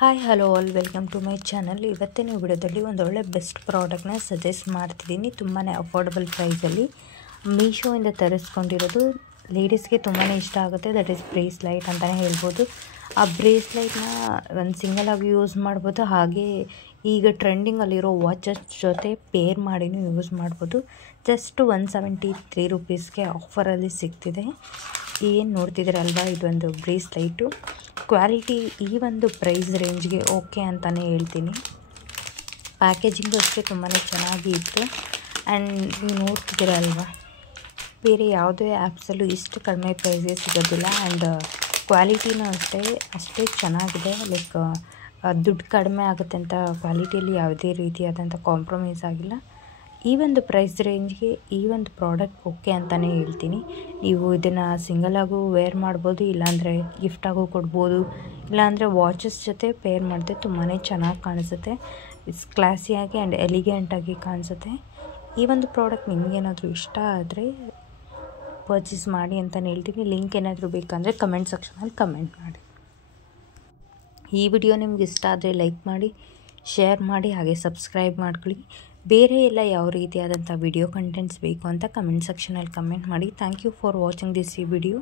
Hi hello all welcome to my channel. ಇವತ್ತಿನ ವಿಡಿಯೋದಲ್ಲಿ ಒಂದೊಳ್ಳೆ ಬೆಸ್ಟ್ ಪ್ರಾಡಕ್ಟ್ನ ಸಜೆಸ್ಟ್ ಮಾಡ್ತಿದ್ದೀನಿ. ತುಂಬಾ ಅಫೋರ್ಡಬಲ್ ಪ್ರೈಸಲ್ಲಿ ಮೀಶೋಯಿಂದ ತರಿಸ್ಕೊಂಡಿರೋದು. ಲೇಡೀಸ್ಗೆ ತುಂಬಾ ಇಷ್ಟ ಆಗುತ್ತೆ. ದಟ್ ಈಸ್ ಬ್ರೇಸ್ಲೈಟ್ ಅಂತಲೇ ಹೇಳ್ಬೋದು. ಆ ಬ್ರೇಸ್ಲೈಟ್ನ ಒಂದು ಸಿಂಗಲ್ ಆಗಿ ಯೂಸ್ ಮಾಡ್ಬೋದು, ಹಾಗೆ ಈಗ ಟ್ರೆಂಡಿಂಗಲ್ಲಿರೋ ವಾಚಸ್ ಜೊತೆ ಪೇರ್ ಮಾಡಿನೂ ಯೂಸ್ ಮಾಡ್ಬೋದು. ಜಸ್ಟ್ 173 ರೂಪೀಸ್ಗೆ ಆಫರಲ್ಲಿ ಸಿಗ್ತಿದೆ. ಏನು ನೋಡ್ತಿದ್ದೀರಲ್ವಾ, ಇದೊಂದು ಬ್ರೇಸ್ಲೈಟು ಕ್ವಾಲಿಟಿ ಈ ಒಂದು ಪ್ರೈಸ್ ರೇಂಜ್ಗೆ ಓಕೆ ಅಂತಲೇ ಹೇಳ್ತೀನಿ. ಪ್ಯಾಕೇಜಿಂಗು ಅಷ್ಟೇ ತುಂಬಾ ಚೆನ್ನಾಗಿ ಇತ್ತು. ಆ್ಯಂಡ್ ನೀವು ನೋಡ್ತಿದ್ದೀರಲ್ವ, ಬೇರೆ ಯಾವುದೇ ಆ್ಯಪ್ಸಲ್ಲೂ ಇಷ್ಟು ಕಡಿಮೆ ಪ್ರೈಸ್ಗೆ ಸಿಗೋದಿಲ್ಲ. ಆ್ಯಂಡ್ ಕ್ವಾಲಿಟಿನೂ ಅಷ್ಟೇ ಚೆನ್ನಾಗಿದೆ. ಲೈಕ್ ದುಡ್ಡು ಕಡಿಮೆ ಆಗುತ್ತೆ ಅಂತ ಕ್ವಾಲಿಟಿಯಲ್ಲಿ ಯಾವುದೇ ರೀತಿಯಾದಂಥ ಕಾಂಪ್ರಮೈಸ್ ಆಗಿಲ್ಲ. ಈ ಒಂದು ಪ್ರೈಸ್ ರೇಂಜ್ಗೆ ಈ ಒಂದು ಪ್ರಾಡಕ್ಟ್ ಓಕೆ ಅಂತಲೇ ಹೇಳ್ತೀನಿ. ನೀವು ಇದನ್ನು ಸಿಂಗಲಾಗೂ ವೇರ್ ಮಾಡ್ಬೋದು, ಇಲ್ಲಾಂದರೆ ಗಿಫ್ಟಾಗೂ ಕೊಡ್ಬೋದು, ಇಲ್ಲಾಂದರೆ ವಾಚಸ್ ಜೊತೆ ಪೇರ್ ಮಾಡಿದ್ರೆ ತುಂಬಾ ಚೆನ್ನಾಗಿ ಕಾಣಿಸುತ್ತೆ. ಇಟ್ಸ್ ಕ್ಲಾಸಿಯಾಗಿ ಆ್ಯಂಡ್ ಎಲಿಗೆಂಟಾಗಿ ಕಾಣಿಸುತ್ತೆ. ಈ ಒಂದು ಪ್ರಾಡಕ್ಟ್ ನಿಮಗೇನಾದರೂ ಇಷ್ಟ ಆದರೆ ಪರ್ಚೇಸ್ ಮಾಡಿ ಅಂತಲೇ ಹೇಳ್ತೀನಿ. ಲಿಂಕ್ ಏನಾದರೂ ಬೇಕಂದರೆ ಕಮೆಂಟ್ ಸೆಕ್ಷನಲ್ಲಿ ಕಮೆಂಟ್ ಮಾಡಿ. ಈ ವಿಡಿಯೋ ನಿಮ್ಗೆ ಇಷ್ಟ ಆದರೆ ಲೈಕ್ ಮಾಡಿ, ಶೇರ್ ಮಾಡಿ, ಹಾಗೆ ಸಬ್ಸ್ಕ್ರೈಬ್ ಮಾಡ್ಕೊಳ್ಳಿ. ಬೇರೆ ಎಲ್ಲ ಯಾವ ರೀತಿಯಾದಂಥ ವಿಡಿಯೋ ಕಂಟೆಂಟ್ಸ್ ಬೇಕು ಅಂತ ಕಮೆಂಟ್ ಸೆಕ್ಷನಲ್ಲಿ ಕಮೆಂಟ್ ಮಾಡಿ. Thank you for watching this video.